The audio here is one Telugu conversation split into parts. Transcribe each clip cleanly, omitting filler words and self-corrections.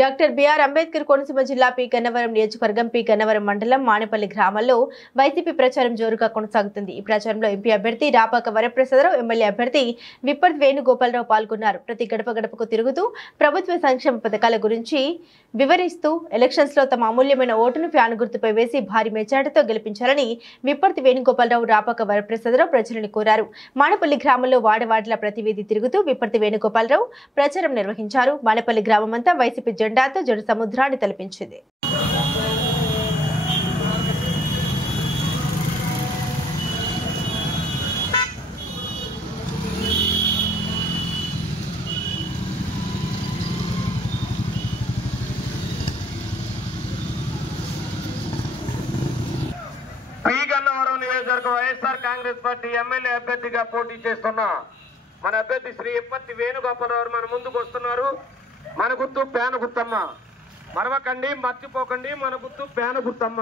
డాక్టర్ బిఆర్ అంబేద్కర్ కోనసీమ జిల్లా పి గన్నవరం నియోజకవర్గం పి గన్నవరం మండలం మానేపల్లి గ్రామాల్లో వైసీపీ ప్రచారం జోరుగా కొనసాగుతుంది. ఈ ప్రచారంలో ఎంపీ అభ్యర్థి రాపాక వరప్రసాదరావు, ఎమ్మెల్యే అభ్యర్థి విప్పర్తి వేణుగోపాలరావు పాల్గొన్నారు. ప్రతి గడప గడపకు తిరుగుతూ ప్రభుత్వ సంక్షేమ పథకాల గురించి వివరిస్తూ ఎలక్షన్స్ లో తమ అమూల్యమైన ఓటును ఫ్యాన్ గుర్తుపై వేసి భారీ మెజార్టీతో గెలిపించాలని విప్పర్తి వేణుగోపాలరావు, రాపాక వరప్రసాదరావు ప్రజలను కోరారు. మానేపల్లి గ్రామంలో వాడవాడల ప్రతి వీధి తిరుగుతూ విప్పర్తి వేణుగోపాలరావు ప్రచారం నిర్వహించారు. మానేపల్లి గ్రామమంతా వైసీపీ జెండాతో జన సముద్రాన్ని తలపించింది. పి గన్నవరం నియోజకవర్గ వైఎస్ఆర్ కాంగ్రెస్ పార్టీ ఎమ్మెల్యే అభ్యర్థిగా పోటీ చేస్తున్న మన అభ్యర్థి శ్రీ విప్పర్తి వేణుగోపాలరావు మన ముందుకు వస్తున్నారు. మన గుర్తు ప్యాన్ గుర్తమ్మ, మరవకండి, మర్చిపోకండి, మన గుర్తు ప్యాన్ గుర్తమ్మ.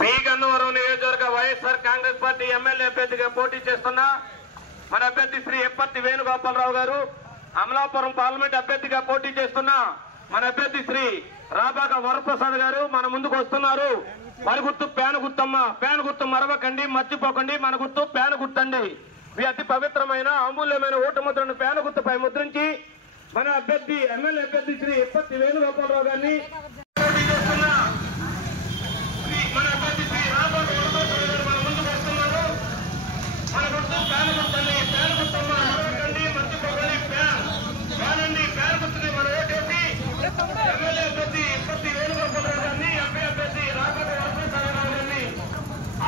పి గన్నవరం నియోజకవర్గ వైఎస్ఆర్ కాంగ్రెస్ పార్టీ ఎమ్మెల్యే అభ్యర్థిగా పోటీ చేస్తున్న మన అభ్యర్థి శ్రీ విప్పర్తి వేణుగోపాలరావు గారు, అమలాపురం పార్లమెంట్ అభ్యర్థిగా పోటీ చేస్తున్న మన అభ్యర్థి శ్రీ రాపాక వరప్రసాద్ గారు మన ముందుకు వస్తున్నారు. మన గుర్తు ప్యాన్ గుర్తమ్మ, ప్యాన్ గుర్తు మరవకండి, మర్చిపోకండి, మన గుర్తు ప్యాన్ గుర్తండి. మీ అతి పవిత్రమైన అమూల్యమైన ఓటు ముద్రను ప్యాన్ గుర్తుపై ముద్రించి మన అభ్యర్థి ఎమ్మెల్యే అభ్యర్థి శ్రీ విప్పర్తి వేణుగోపాలరావు గారిని పోటీ చేస్తున్న మన అభ్యర్థి శ్రీ రాపాక వరప్రసాద్ గారు మన ముందుకు వస్తున్నారు. మన గుర్తు ప్యాన్ గుర్తండి, ప్యాన్ గుర్తమ్మ, మరవకండి, మర్చిపోకండి, ప్యాన్ అండి, ప్యాన్ గుర్తుని మన ఓటేసి ఎమ్మెల్యే అభ్యర్థి విప్పర్తి వేణుగోపాలరావు గారిని, ఎంపీ అభ్యర్థి రాపాక వరప్రసాద్ గారిని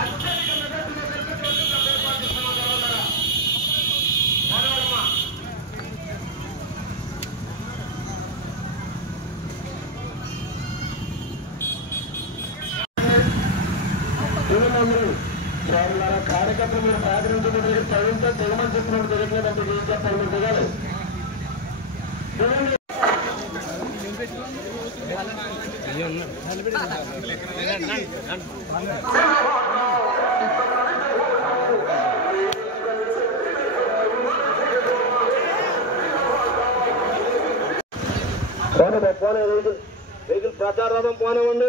అత్యధిక మెజార్టీతో గెలిపించవలసిందిగా కోరుకుంటున్నాం. కార్యకర్తలు మీరు సహకరించడం చదివితే జగమని చెప్పినట్టు జరిగినదంటే ఏం చెప్పాలి? మీరు దిగాలి. పోనే వెహికల్ ప్రచారం పోనివ్వండి.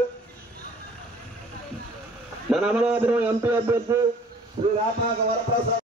మన అమలాపురం ఎంపీ అభ్యర్థి శ్రీ రాపాక వరప్రసాద్